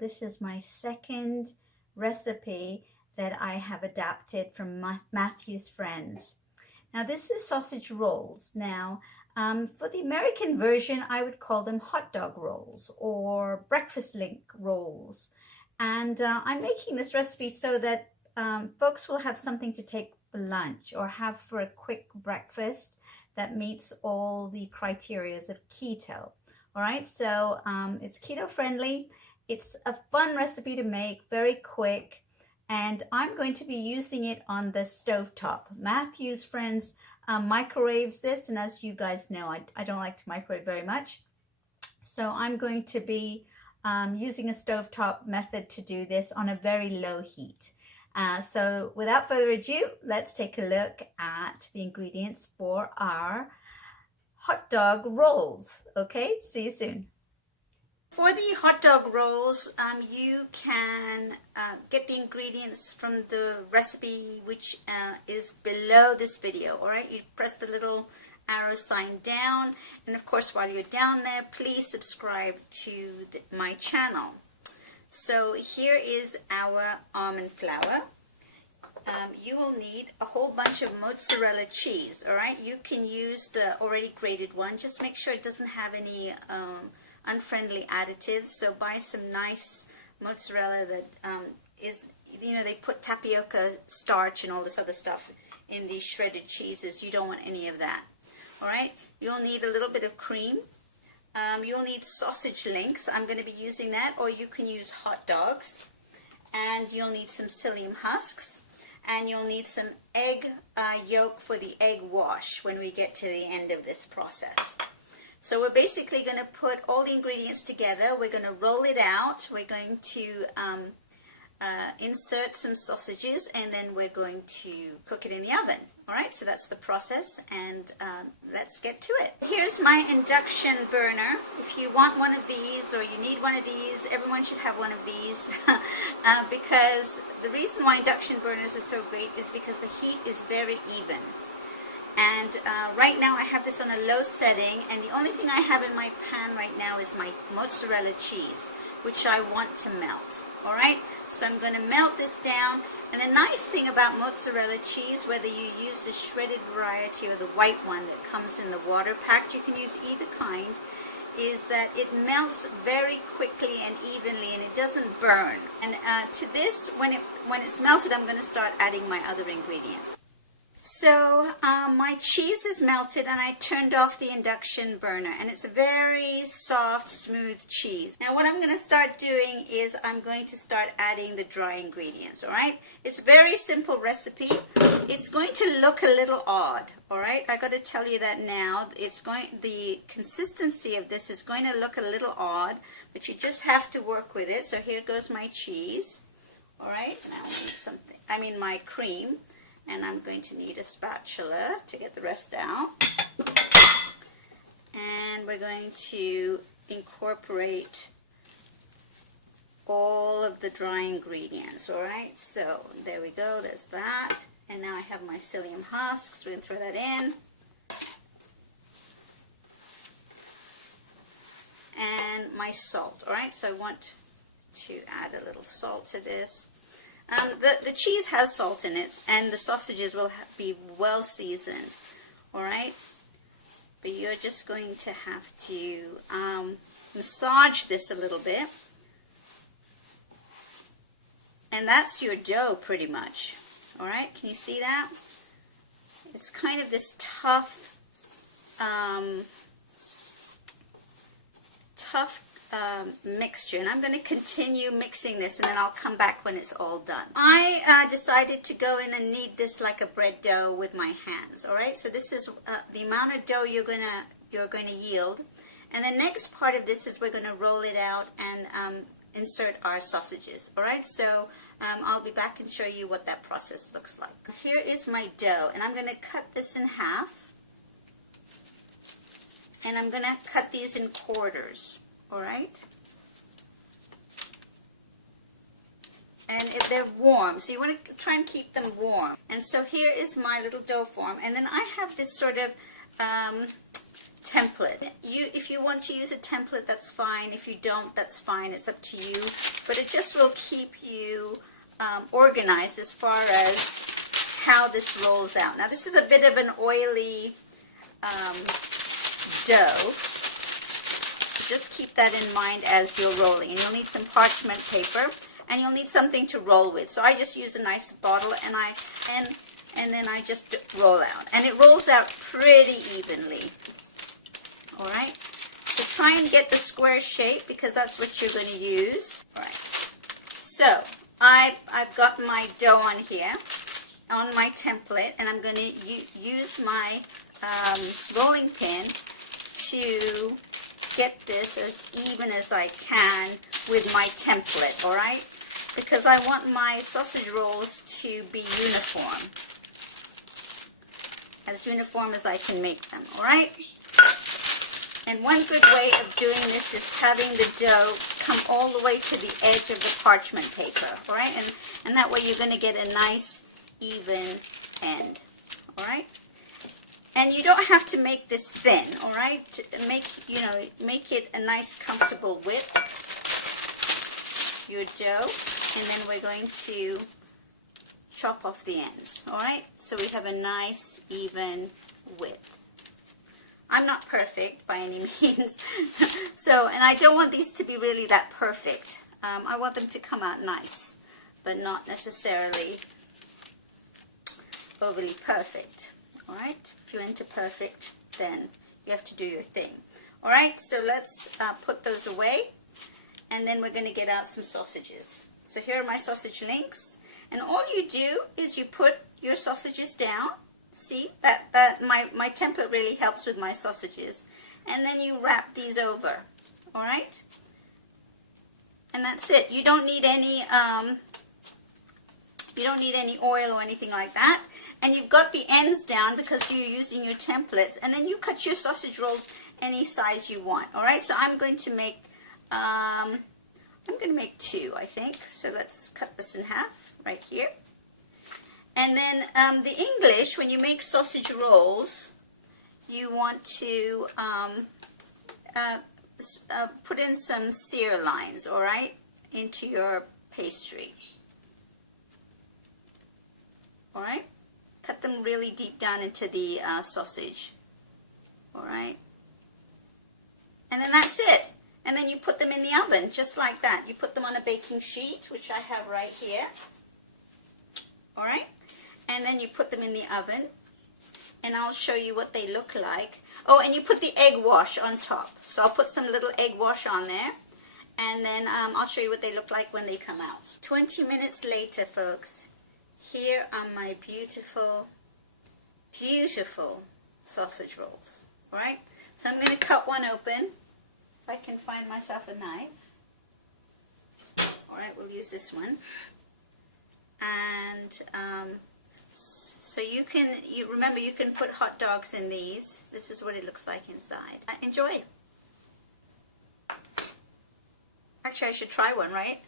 This is my second recipe that I have adapted from Matthew's Friends. Now this is sausage rolls. Now for the American version, I would call them hot dog rolls or breakfast link rolls. And I'm making this recipe so that folks will have something to take for lunch or have for a quick breakfast that meets all the criteria of keto. All right, so it's keto friendly. It's a fun recipe to make, very quick, and I'm going to be using it on the stovetop. Matthew's Friends microwaves this, and as you guys know, I don't like to microwave very much. So I'm going to be using a stovetop method to do this on a very low heat. So without further ado, let's take a look at the ingredients for our hot dog rolls. Okay, see you soon. For the hot dog rolls, you can get the ingredients from the recipe which is below this video. All right, you press the little arrow sign down, and of course while you're down there, please subscribe to my channel. So here is our almond flour. You will need a whole bunch of mozzarella cheese. All right, you can use the already grated one. Just make sure it doesn't have any unfriendly additives. So buy some nice mozzarella that is, you know, they put tapioca starch and all this other stuff in these shredded cheeses. You don't want any of that. All right, you'll need a little bit of cream. You'll need sausage links. I'm going to be using that, or you can use hot dogs. And you'll need some psyllium husks. And you'll need some egg yolk for the egg wash when we get to the end of this process. So we're basically going to put all the ingredients together. We're going to roll it out. We're going to insert some sausages, and then we're going to cook it in the oven. All right, so that's the process, and let's get to it. Here's my induction burner. If you want one of these, or you need one of these, everyone should have one of these, because the reason why induction burners are so great is because the heat is very even. And right now I have this on a low setting, and the only thing I have in my pan right now is my mozzarella cheese, which I want to melt. All right, so I'm going to melt this down. And the nice thing about mozzarella cheese, whether you use the shredded variety or the white one that comes in the water packed, you can use either kind, is that it melts very quickly and evenly, and it doesn't burn. And to this, when it's melted, I'm going to start adding my other ingredients. So my cheese is melted, and I turned off the induction burner, and it's a very soft, smooth cheese. Now what I'm going to start doing is I'm going to start adding the dry ingredients. All right, it's a very simple recipe. It's going to look a little odd. All right, I got to tell you that now. The consistency of this is going to look a little odd, but you just have to work with it. So here goes my cheese. All right, now I need my cream. And I'm going to need a spatula to get the rest out. And we're going to incorporate all of the dry ingredients, all right? So there we go, there's that. And now I have my psyllium husks. We're going to throw that in. And my salt, all right? So I want to add a little salt to this. The cheese has salt in it, and the sausages will be well seasoned, all right? But you're just going to have to massage this a little bit. And that's your dough pretty much, all right? Can you see that? It's kind of this tough mixture, and I'm going to continue mixing this, and then I'll come back when it's all done. I decided to go in and knead this like a bread dough with my hands. All right, so this is the amount of dough you're going to yield, and the next part of this is we're going to roll it out and insert our sausages. All right, so I'll be back and show you what that process looks like. Here is my dough, and I'm going to cut this in half, and I'm going to cut these in quarters. All right, and they're warm, so you want to try and keep them warm. And so here is my little dough form, and then I have this sort of template. If you want to use a template, that's fine. If you don't, that's fine. It's up to you. But it just will keep you organized as far as how this rolls out. Now this is a bit of an oily dough. So just keep that in mind as you're rolling. And you'll need some parchment paper, and you'll need something to roll with. So I just use a nice bottle, and then I just roll out. And it rolls out pretty evenly. Alright? So try and get the square shape, because that's what you're going to use. Alright. So I've got my dough on here, on my template, and I'm going to use my rolling pin to get this as even as I can with my template, alright? Because I want my sausage rolls to be uniform. As uniform as I can make them, alright? And one good way of doing this is having the dough come all the way to the edge of the parchment paper, alright? And that way you're going to get a nice, even end, alright? And you don't have to make this thin, alright? Make it a nice, comfortable width, your dough, and then we're going to chop off the ends, alright? So we have a nice, even width. I'm not perfect by any means, and I don't want these to be really that perfect. I want them to come out nice, but not necessarily overly perfect. Alright, if you're into perfect, then you have to do your thing. Alright, so let's put those away, and then we're going to get out some sausages. So here are my sausage links, and all you do is you put your sausages down. See, that my template really helps with my sausages. And then you wrap these over, alright? And that's it. You don't need any oil or anything like that. And you've got the ends down because you're using your templates. And then you cut your sausage rolls any size you want, alright? So I'm going to make two, I think. So let's cut this in half right here. And then the English, when you make sausage rolls, you want to put in some sear lines, alright, into your pastry. Alright? Cut them really deep down into the sausage. Alright? And then that's it. And then you put them in the oven, just like that. You put them on a baking sheet, which I have right here. Alright? And then you put them in the oven, and I'll show you what they look like. Oh, and you put the egg wash on top. So I'll put some little egg wash on there, and then I'll show you what they look like when they come out. 20 minutes later, folks, here are my beautiful, beautiful sausage rolls. Alright? So I'm going to cut one open, if I can find myself a knife. Alright, we'll use this one. And so remember you can put hot dogs in these. This is what it looks like inside. Enjoy. Actually, I should try one, right?